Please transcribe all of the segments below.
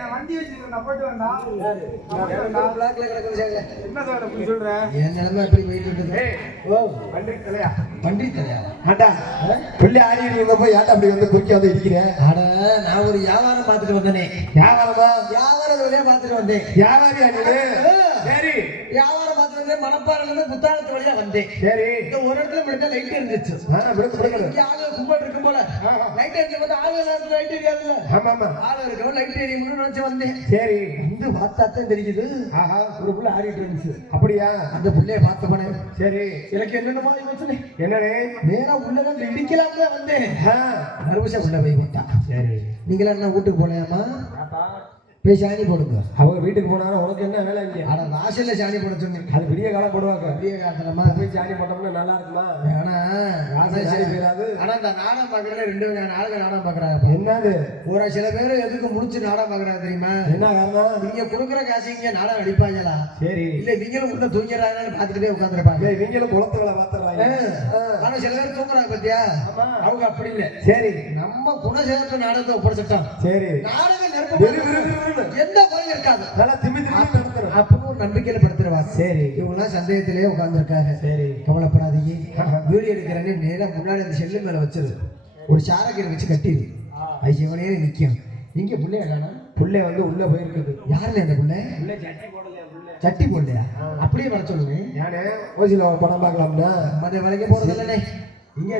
நான் வண்டி வச்சிருக்கேன், நான் போயிட்டு வந்தா பிளாக்ல கிடக்குது. என்ன சார் அப்படி சொல்ற? என் நிலைமை எப்படி போயிட்டு இருக்குது? ஓ வண்டி தலையா வண்டி தலையா? ஆட்டா புள்ளி ஆடி இருந்தப்போ ஏன்டா அப்படி வந்து குறுக்கி வந்து இருக்கிறேன்? அட நான் ஒரு வியாபாரம் பார்த்துட்டு வந்தேனே. வியாபாரமா? வியாபாரம் வழியா பார்த்துட்டு வந்தேன். வியாபாரியா நீ? சரி. வியாபாரம் பார்த்துட்டு வந்தேன். மணப்பாறையில இருந்து புத்தாளத்து வழியா வந்தேன். சரி. இந்த ஒரு இடத்துல மட்டும் லைட் இருந்துச்சு. இங்க ஆளு கும்பல் இருக்கும் போல லைட் எரிஞ்சு வந்து ஆளு லைட் எரியாதுல்ல. ஆமா ஆளு இருக்கவன் லைட் எரியும்னு நினைச்சு வந்தேன். சரி. வந்து பார்த்தாத்தான் தெரியுது. ஆஹா ஒரு புள்ள ஆடிட்டு இருந்துச்சு. அப்படியா? அந்த புள்ளைய பார்த்த போனேன். சரி. எனக்கு என்னென்னமோ யோசனை. என்னடே? நேரா உள்ளதான் இடிக்கலாம்னு வந்தேன். நர்வஸா உள்ள போய் விட்டா. சரி. நீங்களா என்ன வீட்டுக்கு போலையாமா? போய் சாணி போடுங்க. அவங்க வீட்டுக்கு போனாலும் உனக்கு என்ன வேலை இங்க? ஆனா வாசல்ல சாணி போட சொன்னேன். அது பெரிய காலம் போடுவாங்க. பெரிய காலமா போய் சாணி போட்டோம்னா நல்லா இருக்குமா? ஆனா இந்த நாடகம் பாக்குறதுல ரெண்டு நாடகம் பாக்குறாங்க. என்னது? ஒரு சில பேர் எதுக்கு முடிச்சு நாடகம் பாக்குறாங்க தெரியுமா? என்ன காரணம்? நீங்க கொடுக்குற காசு இங்க நாடகம் அடிப்பாங்களா? சரி. இல்ல இவங்களும் உள்ள தூங்கிறாங்கன்னு பாத்துக்கிட்டே உட்காந்துருப்பாங்க. இவங்களும் குளத்துக்களை மாத்துறாங்க. ஆனா சில பேர் தூங்குறாங்க பத்தியா? அவங்க அப்படி இல்லை. சரி. நம்ம குணசேகர நாடகத்தை ஒப்படைச்சிட்டோம். சரி. நாடகம் நெருப்பு எந்த குறையும் இருக்காது. நல்லா திமி நடத்துறோம் அப்படின்னு ஒரு நம்பிக்கையில படுத்துருவா. சரி. இவங்கெல்லாம் சந்தேகத்திலேயே உட்கார்ந்துருக்காங்க. சரி. கவலைப்படாதீங்க. வீடியோ எடுக்கிறேன்னு நேரா முன்னாடி அந்த செல்லு மேல வச்சிரு. ஒரு சாரக்கீரை வச்சு கட்டிடு. அது சிவனே நிற்கும். இங்க புள்ளைய காணோம். புள்ளை வந்து உள்ள போயிருக்குது. யாருல அந்த புள்ளை? சட்டி போடலையா? அப்படியே வர சொல்லுங்க. யானே ஓசில படம் பார்க்கலாம்னா மத வேலைக்கு போறது இல்லைண்ணே. இங்க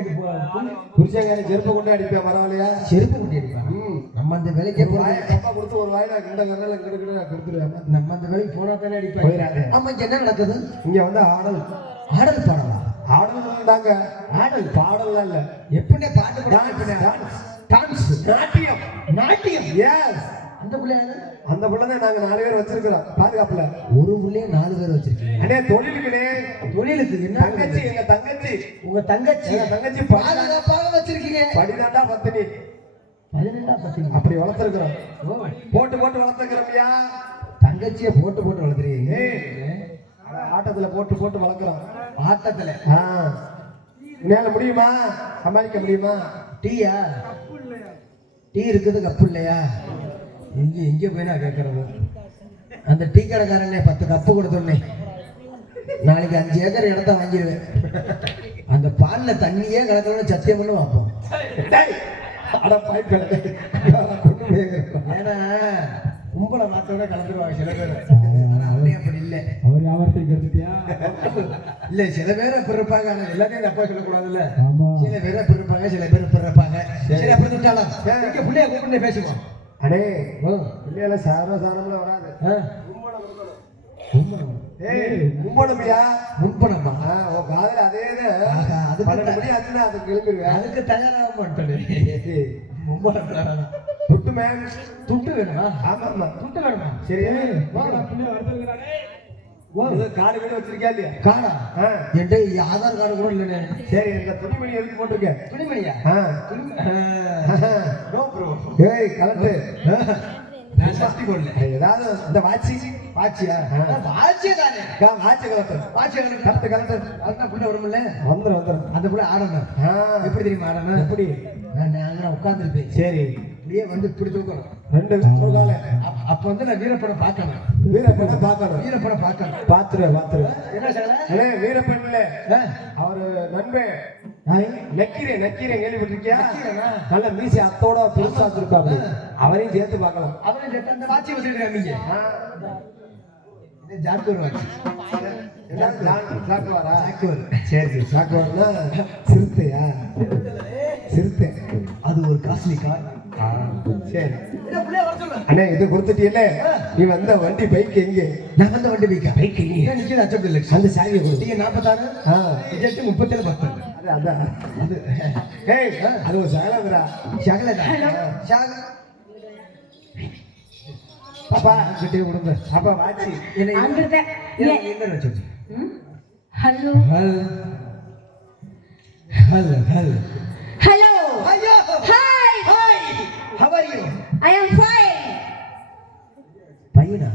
புருஷங்காரி செருப்பு கொண்டு அடிப்பேன் பரவாயில்லையா? செருப்பு கொண்டு அடிப்பேன். நம்ம அந்த வேலைக்கு கப்பா கொடுத்து ஒரு வாயில கிண்ட கரல கிடக்குன்னு நான் கொடுத்துருவேன். நம்ம அந்த வேலைக்கு போனா தானே அடிப்பேன். ஆமா. இங்க என்ன நடக்குது? இங்க வந்து ஆடல் பாடலா? ஆடல் தாங்க. ஆடல் பாடல்லாம் இல்ல. எப்படி பாட்டு டான்ஸ் நாட்டியம். எஸ். அந்த பிள்ளை அந்த பிள்ளைதான் நாங்க 4 பேர் வச்சிருக்கிறோம் பாதுகாப்புல. ஒரு பிள்ளைய 4 பேர் வச்சிருக்கீங்க? அண்ணே தொழிலுக்குனே. தொழிலுக்கு என்ன? தங்கச்சி. எங்க தங்கச்சி. உங்க தங்கச்சி? எங்க தங்கச்சி பாதுகாப்பாக வச்சிருக்கீங்க. படிதாண்டா பத்தினி. 12 பத்தினி அப்படி வளர்த்துருக்கிறோம். போட்டு வளர்த்துக்கிறோம்யா. தங்கச்சியை போட்டு வளர்த்துறீங்க. ஆட்டத்துல போட்டு வளர்க்குறோம். ஆட்டத்துல மேல முடியுமா? சமாளிக்க முடியுமா? டீயா? டீ இருக்குது, கப்பு இல்லையா? எங்க போய் நான் கேட்கறது? அந்த டீ கடைக்காரனே 10 கப்பு கொடுத்தோன்னே நாளைக்கு 5 ஏக்கர் இடத்த வாங்கிடுவேன். அந்த பால்ல தண்ணியே கலக்கணும்னு சத்தியம் பண்ணி வைப்போம். ஏன்னா கும்பலை மாத்தோட கலந்துருவாங்க சில பேர். அவனே அப்படி இல்லை. அவர் வியாபாரத்துக்கு எடுத்துட்டியா? இல்ல சில பேர் அப்படி இருப்பாங்க. ஆனா எல்லாத்தையும் தப்பா சொல்லக்கூடாதுல்ல. சில பேர் அப்படி இருப்பாங்க, சில பேர் இப்படி இருப்பாங்க. சரி அப்படி விட்டாலும் பிள்ளைய கூப்பிட்டு பேசுவோம். அடே பிள்ளைல சாதாரணம்ல வராது. முன்பணம்யா. முன்பணமா? உன் காதல அதேதான். அது 12 மணி ஆச்சுன்னா அதுக்கு கிளம்பிடுவேன். அதுக்கு தயாராக மாட்டேன். துட்டு மேம். துட்டு வேணுமா? ஆமா துட்டு வேணுமா? சரி. கார்டு வீடு வச்சிருக்கியா இல்லையா? கார்டா? என்கிட்ட ஆதார் கார்டு கூட இல்லைண்ணே. சரி. இந்த துணிமணி எதுக்கு போட்டிருக்கேன்? துணிமணியா? No bro. ஏய் கலட்டு. நான் சஷ்டி போடல. ஏதாவது இந்த வாட்சி. வாட்சியா? வாட்சியே தானே. வாட்சி கலட்டு. வாட்சி கலட்டு. அதுதான் புள்ள வரும்ல. வந்துடும். அந்த புள்ள ஆடணும். எப்படி தெரியுமா ஆடணும்? எப்படி? நான் உட்காந்துருப்பேன். சரி. இப்படியே வந்து இப்படி தூக்கணும். 2 கால. அப்ப வந்து நான் வீரப்படம் பார்க்கணும். பாத்துருவேன். என்ன சொல்ல? வீரப்பன் இல்ல, அவரு நண்பன் நக்கீரன் கேள்விப்பட்டிருக்கியா? நல்ல மீசி அத்தோட பெருசா வச்சிருப்பாங்க. அவரையும் சேர்த்து பார்க்கலாம். அவரையும் சேர்த்து அந்த வாட்சி வச்சிருக்காங்க. நீங்க ஜாக்குவர் வாட்சி. சாக்குவாரா? சரி. சாக்குவார்னா சிறுத்தையா? சிறுத்தை. அது ஒரு காஸ்ட்லி கார். சரி. அண்ணே இது கொடுத்துட்டீல்ல, நீ வந்த வண்டி பைக் எங்க? நான் வந்த வண்டி பைக் எங்க நிக்குது? அச்சப்படி அந்த சாவியை கொடு. 46 37 10. அதான் அது. ஏய் அது ஒரு சகலதுடா. பாப்பா கிட்டே விடுங்க. அப்பா வாட்சி என்ன அங்கத என்ன வச்சு? ஹலோ ஐயோ hi how are you? I am fine. பையனா?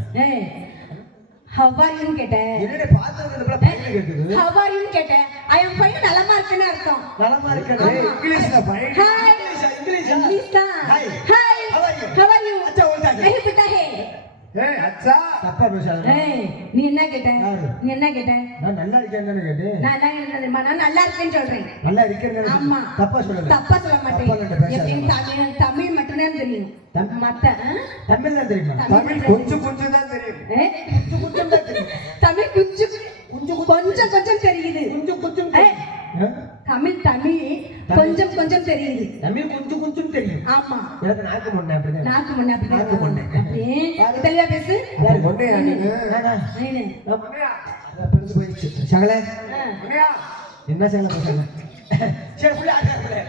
how are you கேட்ட? என்னடே பாத்துறதுல பையன் கேக்குது. how are you கேட்ட? I am fine. நலமா இருக்கேன்னு அர்த்தம். நலமா இருக்கேன். இங்கிலீஷ்ல பையன். இங்கிலீஷ் தான். Hi. How are you? அச்சா ஓடாதே. ஏய் அச்சா தப்பா பேசாத. ஏய் நீ என்ன கேட்ட யாரு? நீ என்ன கேட்ட நான் நல்லா இருக்கேன்னு கேட்டேன். நான் என்ன கேட்டேன் தெரியுமா? நான் நல்லா இருக்கேன்னு சொல்றேன். நல்லா இருக்கேன்னு ஆமா. தப்பா சொல்லல. தப்பா சொல்ல மாட்டேன். தப்பா இல்ல, பேசாத. எப்படின்னு தமிழ் மட்டும்தான் தெரியும். மத்த தமிழ் தான் தெரியுமா? தமிழ் கொஞ்சம் கொஞ்சம் தான் தெரியும். கொஞ்சம் தான் தெரியும். தமிழ் கொஞ்சம் கொஞ்சம் தெரியுது. கொஞ்சம் ஏய், தமிழ் கொஞ்சம் கொஞ்சம் தெரியுது. தமிழ் கொஞ்சம் தெரியும். ஆமா எனக்கு நாக்கு முன்ன அப்படிதான். நாக்கு முன்ன நாக்கு முன்ன. அப்படியே தெளிவா பேசு. யாரு பொண்ணையா நீனு? நானா? நீனு. நான் பொண்ணையா? அதான் பெருசு போயிடுச்சு. சகல பொண்ணையா? என்ன சகல பேசுங்க? சரி புள்ள ஆடுறே.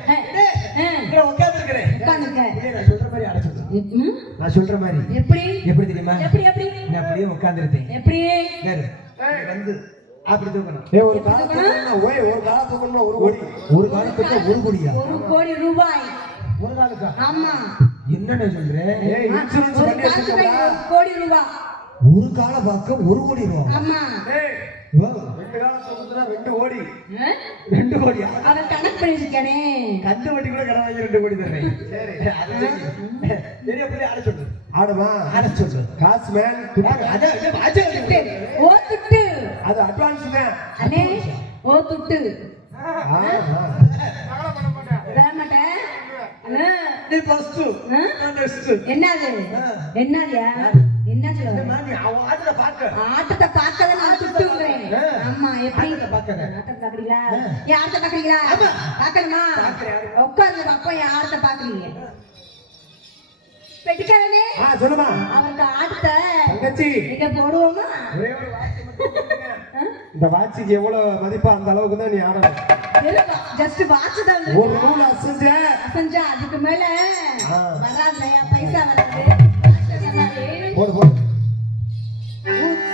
இங்க உட்கார்ந்திருக்கேன். உட்கார்ந்திருக்க. நான் சொல்ற மாதிரி ஆட சொல்லு. நான் சொல்ற மாதிரி. எப்படி தெரியுமா? எப்படி நான் அப்படியே உட்கார்ந்திருப்பேன். எப்படி யாரு? வந்து அப்படி தூக்கணும். ஏய் ஒரு காலத்துக்கு ஓய் ஒரு காலத்துக்கு ஒரு காலத்துக்கு 1 கோடியா? 1 கோடி ரூபாய். ஒரு காலுக்கா? ஆமா என்னன்னு சொல்றேன்? ஏய் இன்சூரன்ஸ் ஒரு பண்ணி காசுக்கு வச்சிருக்கா? 1 கோடி ரூபாய். ஒரு கால பார்க்க 1 கோடி ரூபா. ஆமா ஏய் ஓ, ரெண்டு காலத்துக்கு 2 கோடி. 2 கோடியா? அவன் கணக்கு பண்ணி வச்சிருக்கானே. கந்து வட்டி கூட கடன் வாங்கி 2 கோடி தர்றேன். சரி அது சரி அப்படியே ஆட சொல்லு. ஆடுமா? ஆட சொல்லு. காசு மேன் அதான் வாஜா ஓ துட்டு. அது அட்வான்ஸ் தான். அண்ணே ஓ துட்டு. ஆ தர மாட்டேன். நீ ஃபர்ஸ்ட் நான் நெக்ஸ்ட். என்னது என்னதுயா என்ன சொல்ல? மாமி அவன் ஆடுற பாக்க. ஆட்டத்தை பார்க்கவே நான் துட்டுங்கிறேன். ஆமா எப்படி ஆட்டத்தை பார்க்கற. ஆட்டத்தை பாக்குறீங்களா? ஏன் ஆட்டத்தை பாக்குறீங்களா? பாக்கணுமா? உட்கார்ந்து அப்போ என் ஆட்டத்தை பாக்குறீங்க. பெட்டிக்காரனே சொல்லுமா அவருக்கு ஆட்டத்தை தங்கச்சி நீங்க போடுவோமா? ஒரே ஒரு வாட்ச் மட்டும் கொடுங்க. இந்த வாட்சுக்கு எவ்வளவு மதிப்பா அந்த அளவுக்கு தான் நீ ஆடணும். ஜஸ்ட் வாட்ச் தான் ஒரு நூல் அசைஞ்ச அசஞ்சா அதுக்கு மேல வராது பைசா வராது. போடு போடு.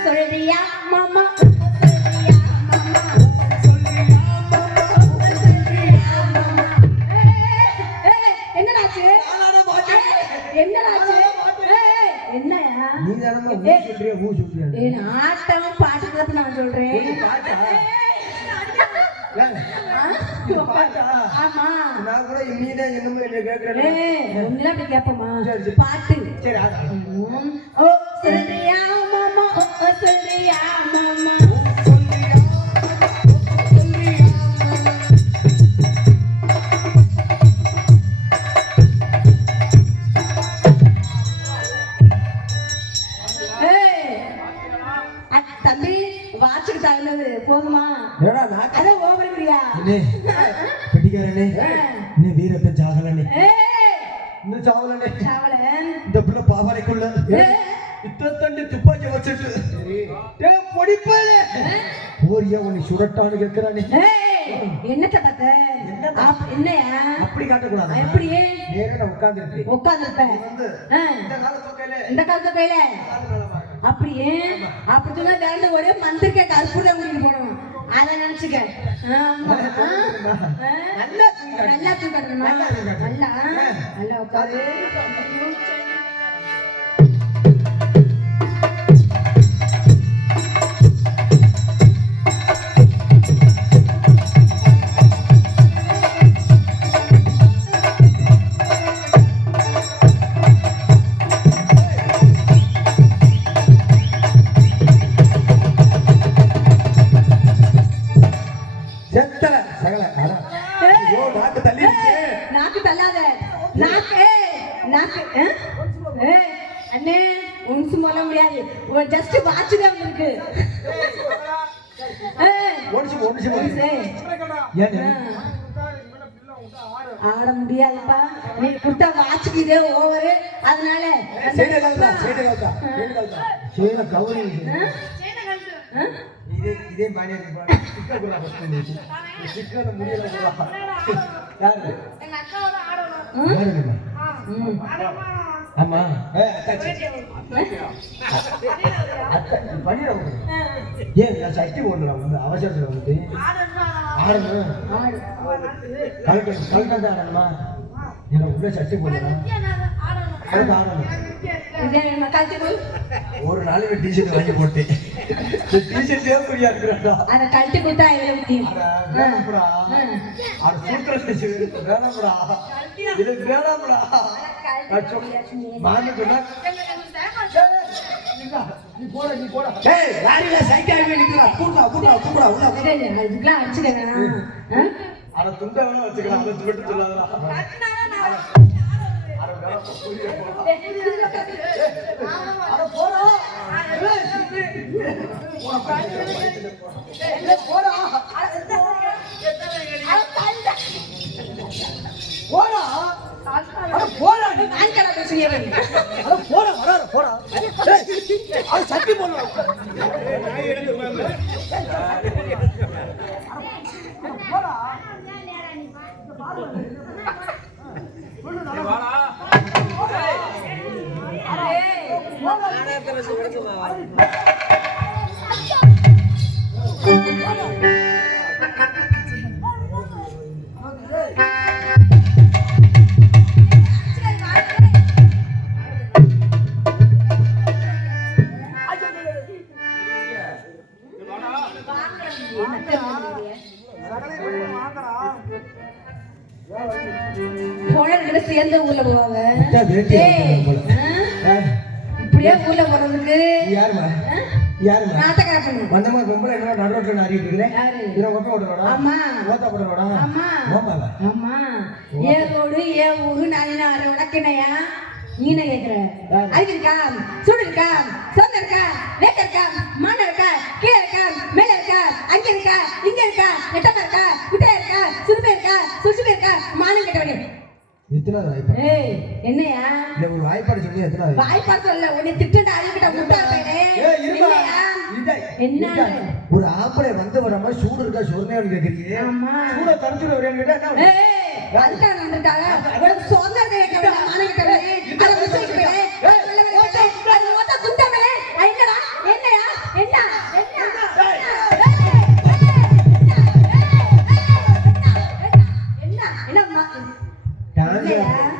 சொல்றியா மாமா? என்னடாச்சு? என்னயா? நீ தானமா ஊ சொல்றியா ஊ சொல்றியா? ஆட்டம் பாட்டு தான் நான் சொல்றேன். ஆமா நான் கூட நீதான் என்னமோ என்ன கேக்குறேன். ஒண்ணுல அப்படி கேப்பமா சரி. பாட்டு. சரி ஆடா. ஓ சொல்றியா மாமா? ஓ சொல்றியா மாமா? தம்பி வாட்சுக்கு தகுந்தது போதுமா? அதான் ஓவர் பிரியா. பெட்டிக்காரனே நீ வீரப்பன் ஜாகலனே. இன்னும் ஜாகலனே. சாவலன் இந்த புள்ள பாவாடைக்குள்ள இத்தத்தண்டு துப்பாக்கி வச்சிட்டு டேய் பொடிப்பலே ஓரியா உன்னை சுரட்டான்னு கேக்குறானே. என்னத்த பார்த்த? என்னையா அப்படி காட்ட கூடாது. எப்படி நேரா உட்கார்ந்திருப்பேன். உட்கார்ந்திருப்பேன். இந்த காலத்து கையில அப்படியே அப்படி சொன்னா வேண்ட ஒரே மந்திரிக்க கற்பூரம் கூட்டிட்டு போனோம். அதை நினைச்சுக்க. நல்லா தூக்கணுமா? நல்லா நல்லா உட்காரு. நாக்கு தள்ளாத. நாக்கு நாக்கு அண்ணே ஒன்றும் சொல்ல முடியாது. ஜஸ்ட் வாட்ச் தான் இருக்கு. ஆட முடியாதுப்பா. நீ கொடுத்த வாட்சுக்கு இதே ஓவரு. அதனால இதே மானியம் ஆமா ஏன் நான் சட்டி போடலாம் வந்து அவசரத்துல வந்து ஆடணும். கலெக்டர் தான் ஆடணுமா? என்ன உள்ள சட்டி போடலாம் ஆடணும். ஒரு நாளைக்கு டிஷர்ட் வாங்கி போட்டேன். டிஷர்ட்டே புரியா இருக்கிறா. அத கழட்டி கொடுத்தா வேணாம்டா. அது சூத்திர வேணாம்டா. இது வேணாம்டா. மாமி சொன்னா நீ போட நீ போட ஏய் லாரியில சைக்கிள் நிக்கிறா கூட்டா உள்ள இதுக்கெல்லாம் அடிச்சுக்கங்க அட துண்டை வேணா வச்சுக்கலாம் அதை விட்டு சொல்லாதடா அட போடா போடா போடா அட போடா நீ ஆண்களா பேசுறீங்க அட போடா வராத போடா அது சட்டி போடலாம் போடா சேர்ந்து ஊர்ல போவாங்க யாருமா இப்படியே ஊர்ல போறதுக்கு யாருமா நாட்டக்கார பண்ணு வந்தமா பொம்பளை என்ன நடுரோட்ல ஆடிட்டு இருக்கே யாரு இவன் கொப்பை போடுறடா ஆமா ஓட்ட போடுறடா ஆமா ஓமாவா ஆமா ஏ ரோடு ஏ ஊரு நான் உனக்கு என்னையா நீ என்ன கேக்குற அழுகு இருக்கா சூடு இருக்கா சொந்த இருக்கா வேக்க இருக்கா மான இருக்கா கீழே இருக்கா மேல இருக்கா அங்க இருக்கா இங்க இருக்கா நெட்டமா இருக்கா குட்டையா இருக்கா சுருப்பே இருக்கா சுசுபே இருக்கா மானம் கெட்டவனே எத்தனாவது வாய்ப்பாடு ஏய் என்னையா இல்ல ஒரு வாய்ப்பாடு சொல்லி எத்தனாவது வாய்ப்பாடு சொல்ல உன்னை திட்டுடா அழுகிட்ட முட்டா பையனே என்ன ஒரு ஆம்பளை வந்து வர மாதிரி சூடு இருக்கா சொர்ணையான்னு கேக்குறீங்க ஆமா சூட தரச்சுட வரேன்னு கேட்டா என்ன ஏய் அதுக்காக வந்திருக்காங்க உனக்கு சொந்த கேட்க வேண்டாம் மானம் கெட்டவனே அத மிஸ்டேக் பண்ணே அது மொத்த குண்டமே என்னடா என்னையா என்ன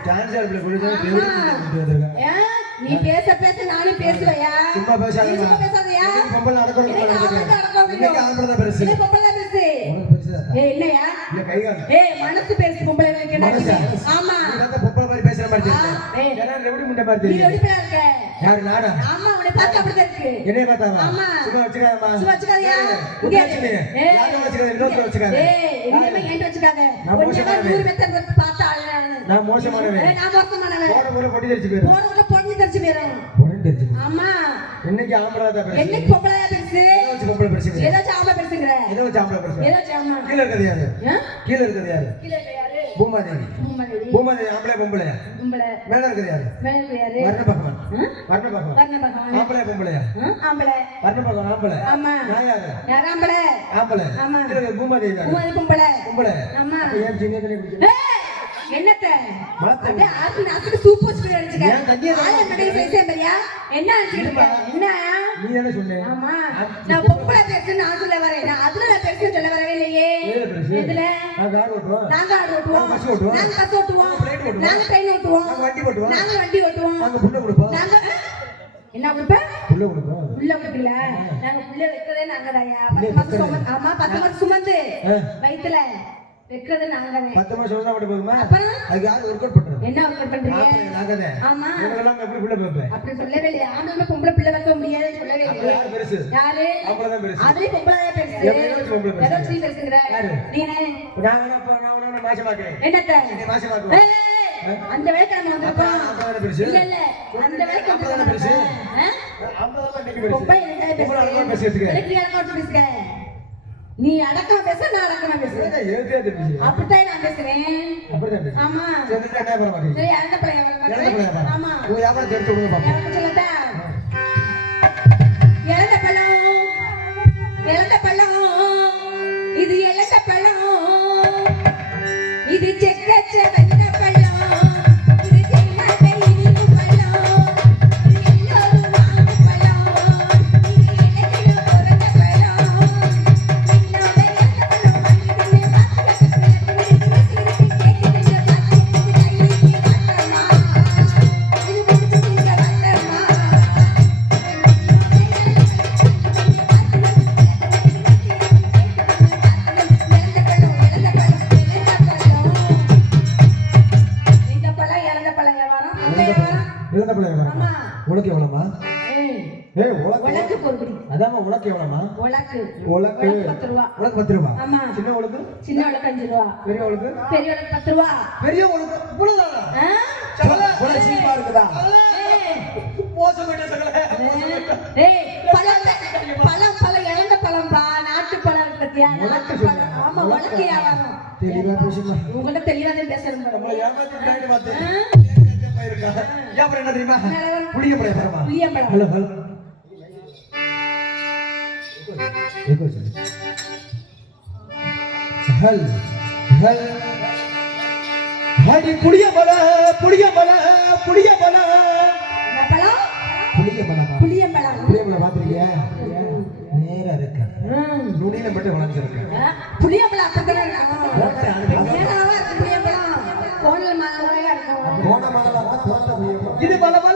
டான்ஸர்ல குளிச்சா தேவடி கொண்டு வந்திருக்காங்க நீ பேச பேச நானும் பேசுவையா சும்மா பேசாதீங்க பேசாதயா பொம்பளை நடக்கணும் இன்னைக்கு ஆம்பளை தான் பெருசு இல்ல பொம்பளை தான் பேசு உனக்கு பெருசு ஏய் என்னையா இல்ல கை கால் ஏய் மனசு பேசு பொம்பளை வைக்கணும் ஆமா நீ தான் பொம்பளை மாதிரி பேசுற மாதிரி தெரியுது யாரா ரெவடி முண்டை மாதிரி நீ தெரியுது ஒளிப்பா இருக்க யார் நாடா ஆமா உன்னை பார்த்தா அப்படி இருக்கு என்னைய பார்த்தாவா ஆமா சும்மா வச்சுக்காதமா சும்மா வச்சுக்காதயா இங்க வச்சுக்கீங்க யாரும் வச்சுக்காத இன்னொரு வச்சுக்காத ஏய் என்னையுமே ஏன் வச்சுக்காத நான் மோசமானவன். ஊர் மெத்தன பார்த்தா ஆளு நான் மோசமானவன் நான் மோசமானவன் போற போற பொடி தெரிச்சு போயிரு போறதுல பொண்ணு தெரிச்சு போயிரும் பொடி தெரிச்சு ஆமா இன்னைக்கு ஆம்பளை தான் பெருசு என்னைக்கு பொம்பளை பெருசு எதை வச்சு பொம்பளை பெருசு ஏதாச்சும் ஆம்பளை பெருசுங்கற எதை வச்சு ஆம்பளை பெருசு ஏதாச்சும் ஆமா கீழ இருக்கிறது யாரு ஆ? கீழ இருக்கிறது யாரு கீழே யாரு பூமாதேவி பூமாதேவி பூமாதேவி ஆம்பளை பொம்பளையா பொம்பளை மேல இருக்கிறது யாரு மேல யாரு வர்ண பகவான் வர்ண பகவான் வர்ண பகவான் ஆம்பளை பொம்பளையா ஆம்பளை வர்ண பகவான் ஆம்பளை ஆமா நான் யாரு யார் ஆம்பளை ஆம்பளை ஆமா. கீழ இருக்கிறது பூமாதேவி யாரு பூமாதேவி பொம்பளை பொம்பளை ஆமா அப்ப ஏன் சின்ன தண்ணி குடிக்கிற ஏய், என்னத்த மலத்தை அப்படியே ஆத்து நாத்துக்கு சூப் வச்சு அடிச்சுக்க ஏன் தண்ணியை ஆளை மடை பேசே மரியா என்ன அடிச்சுக்க என்ன நீ தானே சொன்ன ஆமா நான் பொம்பளை பேசுன்னு நான் சொல்ல வரேன் நான் அதுல நான் பேசுன்னு சொல்ல வரவே இல்லையே ஏல பெருசு எதுல நான் கார் ஓட்டுவோம் நாங்க ஆடு ஓட்டுவோம் நாங்க பஸ் ஓட்டுவோம். நாங்க பஸ் ஓட்டுவோம் train ஓட்டுவோம். நாங்க ட்ரெயின் ஓட்டுவோம் நாங்க வண்டி ஓட்டுவோம். நாங்க வண்டி ஓட்டுவோம் நாங்க புள்ள கொடுப்போம் நாங்க என்ன கொடுப்ப புள்ள கொடுப்போம் புள்ள கொடுக்கல நாங்க புள்ள வைக்கிறதே நாங்கதாயா 10 மாசம் சுமந்து ஆமா 10 மாசம் சுமந்து வயித்துல வைக்கிறது நாங்கதான் 10 மாசம் தான் அப்படி போகுமா அப்புறம் அதுக்கு யார் ஒர்க் அவுட் பண்றது என்ன ஒர்க் பண்றீங்க நாங்கதே ஆமா இவங்கெல்லாம் எப்படி புள்ள வைப்பேன் அப்படி சொல்லவே இல்லையா ஆண்டவன பொம்பளை பிள்ளை வைக்க முடியாது சொல்லவே அப்ப இல்லையா யார் பெருசு யாரு ஆம்பளை தான் பெருசு அதுலயும் பொம்பளை தான் பெருசு எவ்வளவு பொம்பளை பெருசு? ஏதோ நீ பெருசுங்கிற யாரு? நீனே நான் வேணா மாசமாக்குறேன் என்னத்த நீ மாசமாக்குவ ஏய், அந்த வேலைக்கு நம்ம வந்திருக்கோம் ஆம்பளை பெருசு இல்ல இல்ல அந்த வேலைக்கு ஆம்பளை தானே பெருசு வந்திருக்கோம் ஆம்பளை தான் இன்னைக்கு பெருசு பொம்பளை என்ன பொம்பளை அடக்கமா பெருசு பேசிட்டு எனக்கு அடக்கம் பேசுக நீ அடக்கமா பேச நான் அடக்கமா பேசுறேன் ஏத்தியா தெரிஞ்சு அப்படித்தான் நான் பேசுறேன் அப்படிதான் பேசு ஆமா சரி என்ன பண்ண மாட்டீங்க சரி அந்த பையன் இறந்த பிள்ளையா பாரு. ஆமா உங்க வியாபாரத்தை எடுத்து விடுங்க பாப்போம் எனக்கு சொல்லட்டா இழந்த பழம் இழந்த பழம் இது இழந்த பழம் இது செக்கச்ச வெந்த பழம் இது தேங்காய் இனிப்பு பழம் இது எல்லோரும் வாங்கும் பழம் இது இலக்கில பிறந்த பழம் என்னோட இழந்த பழம் வாங்கிட்டு இழந்த பிள்ளை ஆமா. உனக்கு எவ்வளவுமா ஏய், ஏய் உலக்கு உலக்கு ஒரு படி. அதாம்மா உலக்கு எவ்வளவுமா? உலக்கு உலக்கு 10 ரூபா. உலக்கு 10 ரூபா. ஆமா. சின்ன உலக்கு? சின்ன உலக்கு 5 ரூபா. பெரிய உலக்கு? பெரிய உலக்கு 10 ரூபா. பெரிய உலக்கு இவ்வளவுதானா? ஆ? உலக்கு சீப்பா இருக்குதா? ஏய், மோசமாயிட்ட சகல. ஏய், பழம் இழந்த பழம்பா, நாட்டு பழம் இருக்கு பாத்தியா? நாட்டு பழம். ஆமா, உலக்கு வியாபாரம். தெளிவா பேசுமா. உங்கள்ட்ட தெளிவாதே பேசணும் நம்மள பாருங்க. ஏமாத்தி பின்னாடி பார்த்தேன். ஆ? போயிருக்கா. வியாபாரம் என்ன தெரியுமா? நிலவரம். புளியம்பழம் வியாபாரமா? புளியம்பழம். Hello hello. ஏகோ சொல்லு. ஹல் ஹல். ஹடி புளியம்பழம் புளியம்பழம் புளியம்பழம். என்ன பழம்? புளியம்பழமா? புளியம்பழம். புளியம்பழம் பாத்திருக்கியா? நேரா இருக்கு. நுனியில மட்டும் வளைஞ்சிருக்கு. புளியம்பழம் அப்படிதான் இருக்கும். நேராவா இருக்கு புளியம்பழம். கோணல் மாலையா இருக்கும். கோணமானதா தோட்ட புளியம்பழம். இது பல பல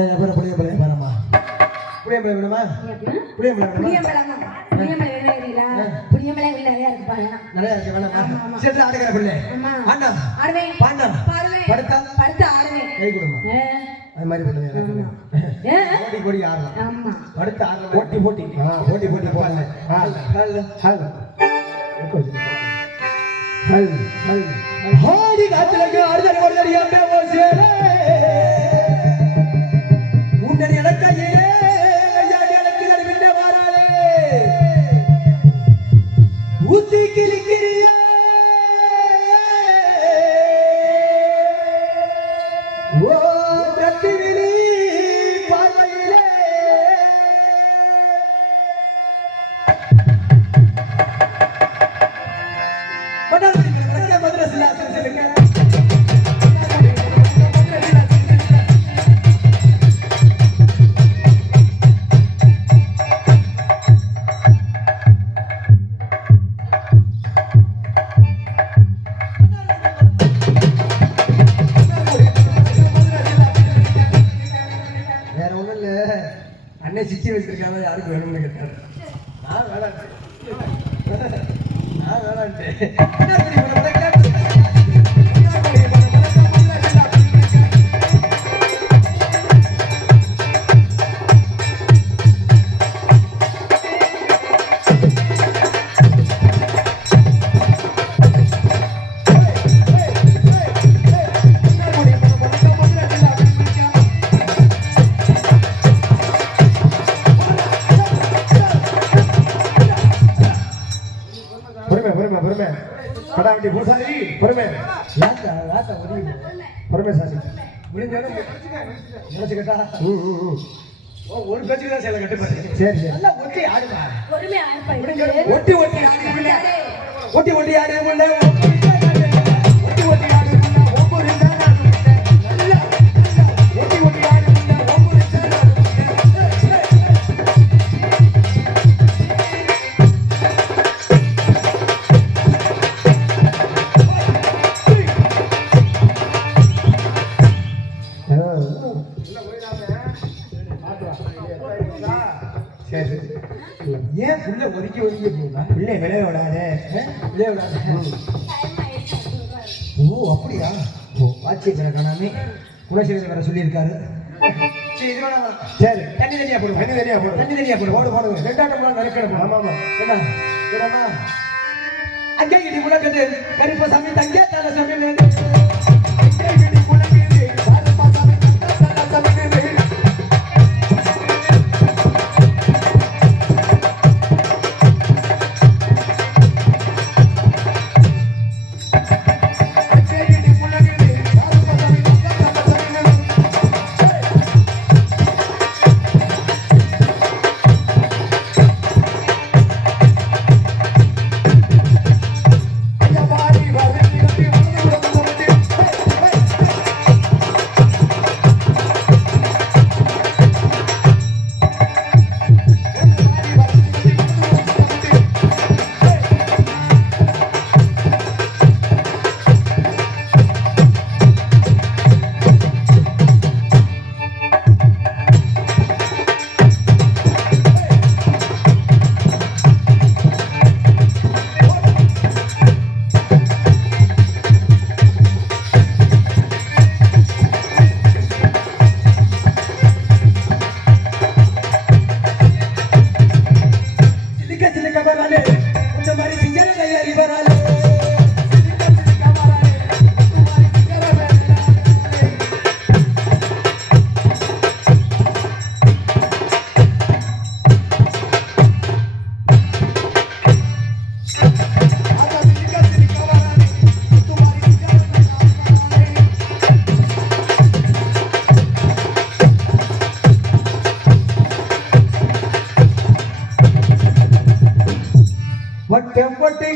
எனக்கு புளியம்பழம் வேணுமா? புளியம்பழம் வேணுமா? புளியம்பழம் வேணுமா? புளியம்பழம் என்ன ஏரியா? புளியம்பழம் நிறைய இருக்கு பாருங்க. நிறைய இருக்கு ஆமா, வேணாமா? ஆமா. செட்ல ஆடுகிற பிள்ளை. ஆமா. ஆண்டா. ஆடுவேன். பாண்டா. பாடுவேன். படுத்தா? படுத்து ஆடுவேன். கை கொடுமா. ஆ. அது மாதிரி பண்ணுங்க எனக்கு. ஆ. ஓடி ஓடி ஆடலாம். ஆமா. படுத்து ஆடலாம். போட்டி போட்டி. போட்டி போட்டி போடலாம். ஹல் ஹல் ஹல். ஹல் ஹல். ஹாடி காத்துலக்கு ஆடுதறி ஓடுதறி அம்பே ஓசேலே. உன்னடி அடக்கையே ஐயாடி அடக்குதறி விண்டே வாராலே. ஊத்தி கிளிக்கிறியே. ஓ பிரத்திவிலி பார்வையிலே. மதரசில சொல்லுங்க. வேற ஒண்ணும் இல்ல, அண்ணன் சிச்சி வச்சிருக்காங்க, யாருக்கு வேணும்னு கேட்டாரு. நான் வேணான்ட்டு. பொறுமை பொறுமை பொறுமை. கடாவட்டி பூசாரி பொறுமை. லாட்டா லாட்டா ஒதுங்கி பொறுமை சாமி. முடிஞ்சாலும் நினைச்சுக்கிட்டா. ஒரு பேச்சுக்கு தான் சேலை கட்டுப்பாரு. சரி சரி. நல்லா ஒட்டி ஆடுமா. பொறுமையா இருப்பா. ஒட்டி ஒட்டி ஆடு பிள்ளை. ஒட்டி ஒட்டி ஆடு பிள்ளை. ஒட்டி ஒட்டி ஆடு பிள்ளை. ஒவ்வொரு சேலை நல்லா ஒட்டி ஒட்டி ஆடு பிள்ளை. ஒவ்வொரு சேலை. சரி ஏன் புள்ள ஒதுக்கி ஒதுக்கி போகுதா? பிள்ளை விளைய விடாதே. விளைய விடாது. ஓ அப்படியா? ஓ வாட்சிய கிடக்கானாமே குலசேகர் வேற சொல்லியிருக்காரு. சரி இது வேணாம். சரி தண்ணி தனியா போடு. தண்ணி தனியா போடு. தண்ணி தனியா போடு. போடு போடுங்க. ரெண்டாட்டம் நடக்கணும். ஆமா ஆமா. என்ன என்னம்மா அங்கே கிட்டி முழக்கது கருப்பசாமி தங்கே தலை சமையல். அங்கே கிட்டி முழக்கது கருப்பசாமி தலை சமையல். Hey!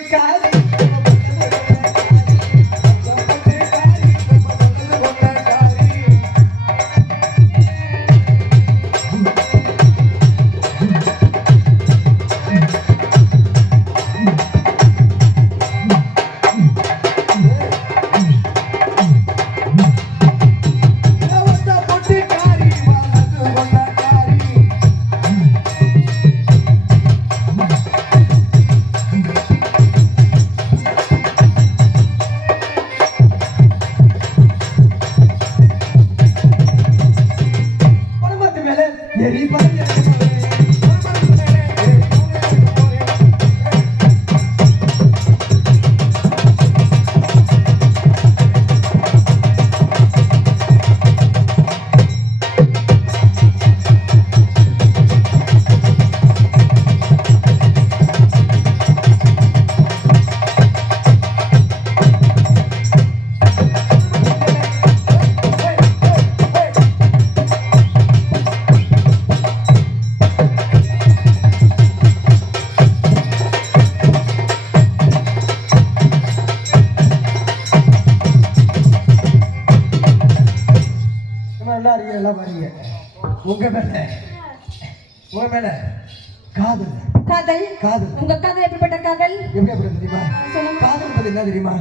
பொட்டிக்காரி உங்க மேல காதல் காதல் காதல் உங்க காதல் எப்படிப்பட்ட காதல் எப்படி தெரியுமா காதல் என்பது என்ன தெரியுமா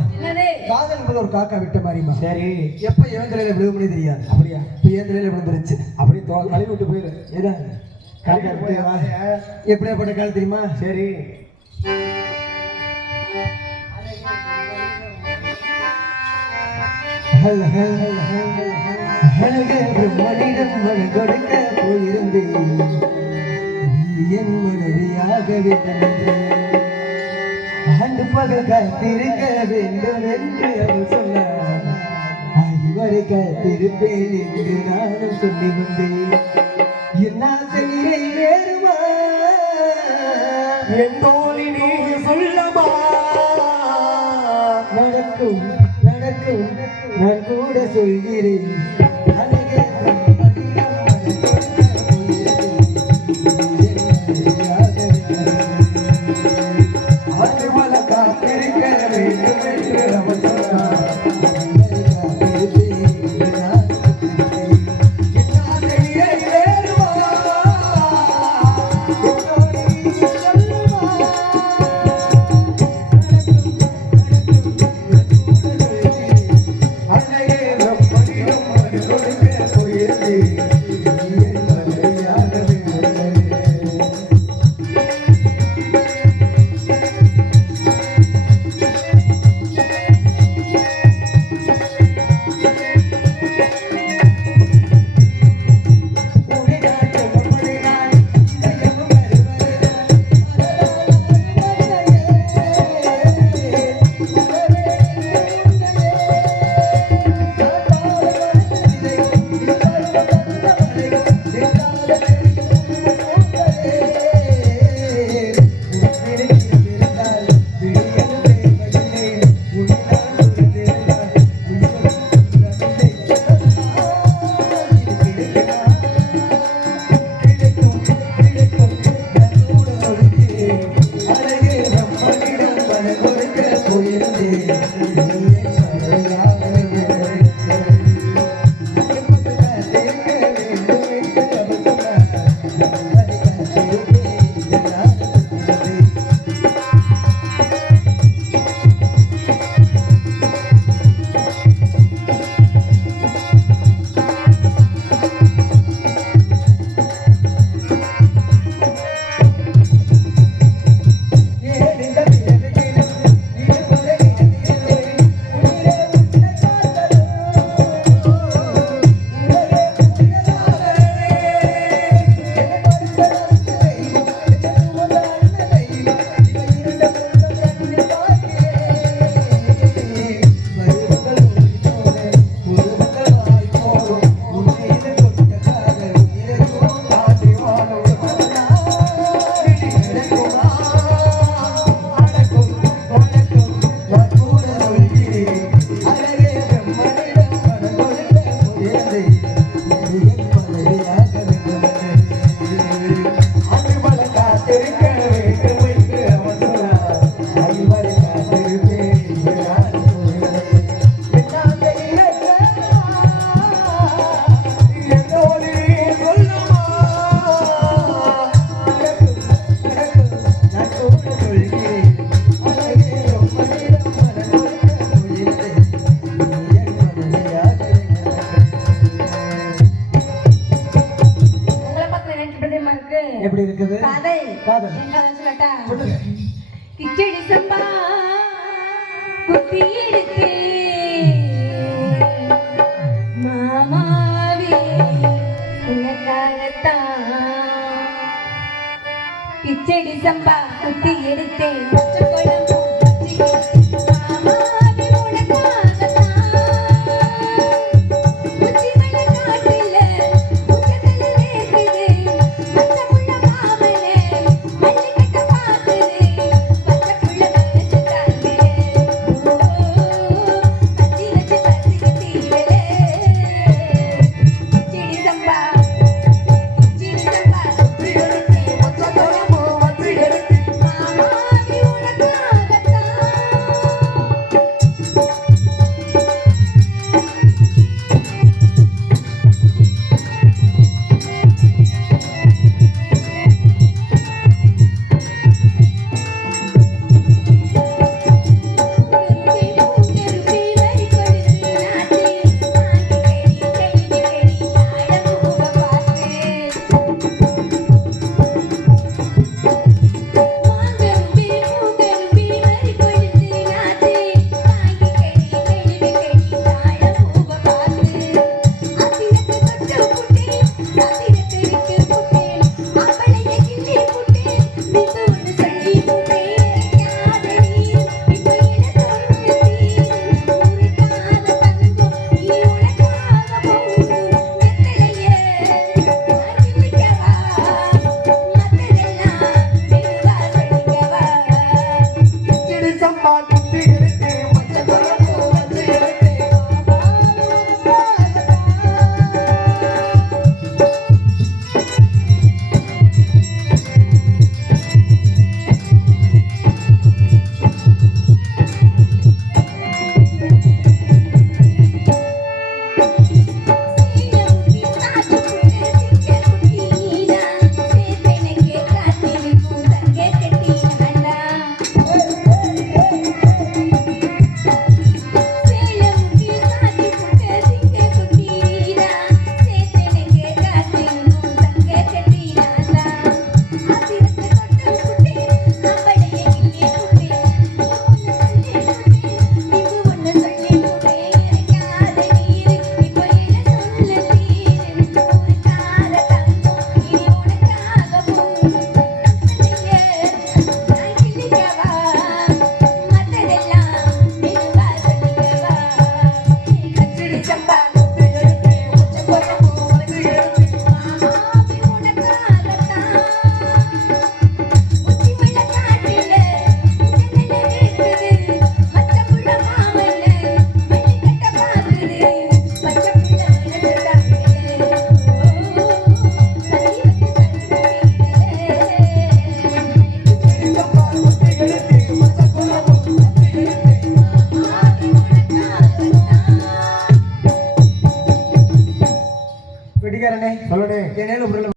காதல் என்பது ஒரு காக்கா விட்ட மாதிரிமா சரி எப்ப எவன் தலையில விழுவுமே தெரியாது அப்படியா இப்ப என் தலையில விழுந்துருச்சு அப்படி கழுவி விட்டு போயிரு ஏதா காக்கா விட்டு எப்படியாப்பட்ட கால் தெரியுமா சரி மனிதன் மணி கொடுக்க போயிருந்தேன் என் மனைவியாகவே ஆண்டு பகல் காத்திருக்க வேண்டும் என்று அவர் சொன்னார் இதுவரை காத்திருப்பேன் என்று நானும் சொல்லி வந்தேன் என் ஆசை நிறைவேறுமா என் தோழி நீ சொல்லமா நடக்கும் நடக்கும் நான் கூட சொல்கிறேன் காதல் சொல்லட்டா சொல்லுங்க. கிச்சடி சம்பா குத்தி எடுத்தே மாமாவே உனக்காகத்தான் கிச்சடி சம்பா குத்தி எடுத்தேன்